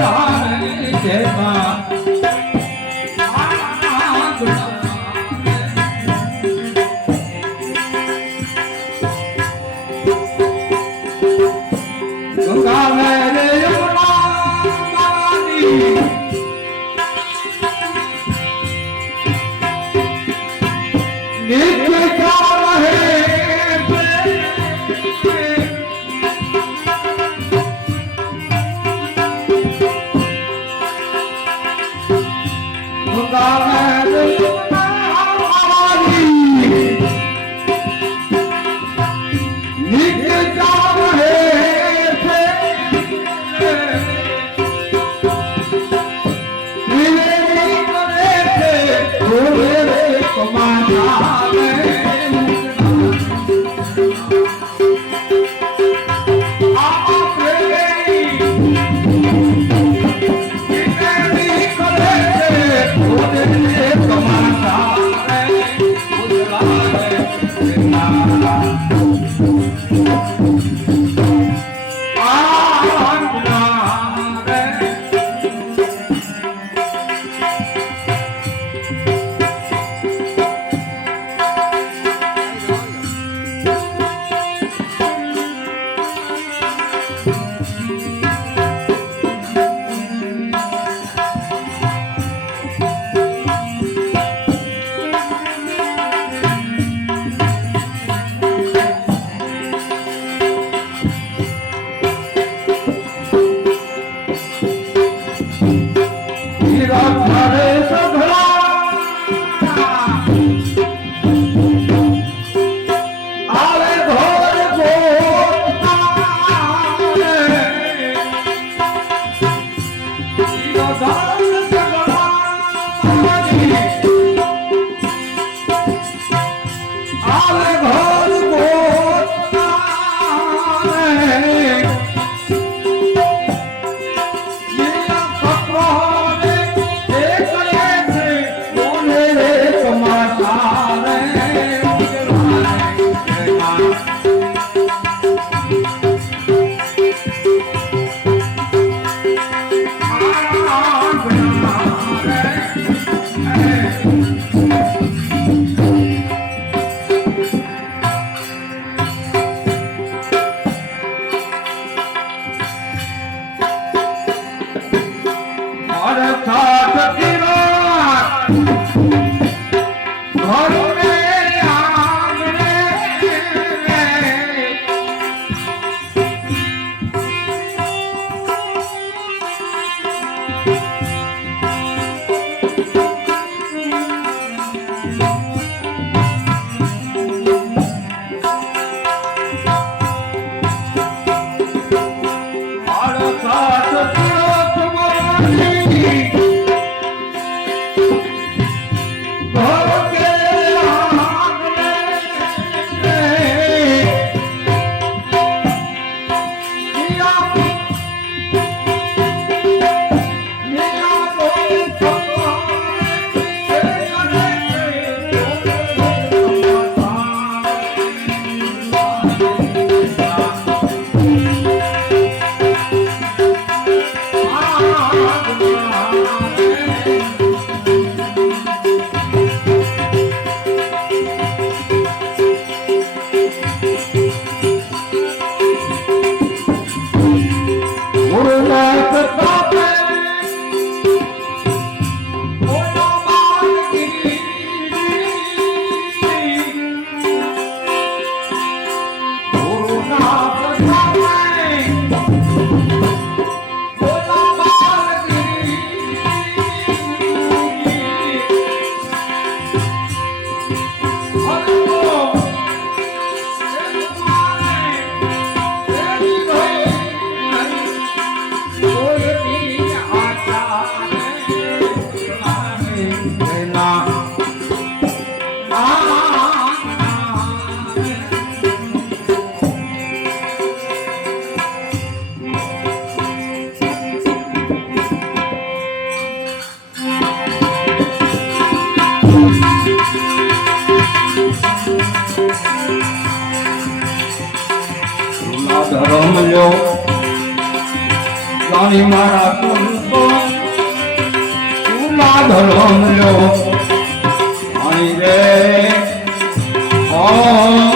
阿妹，你别怕。God. સ્વામી મારા કુલકો માધવ લો અહીં રે ઓ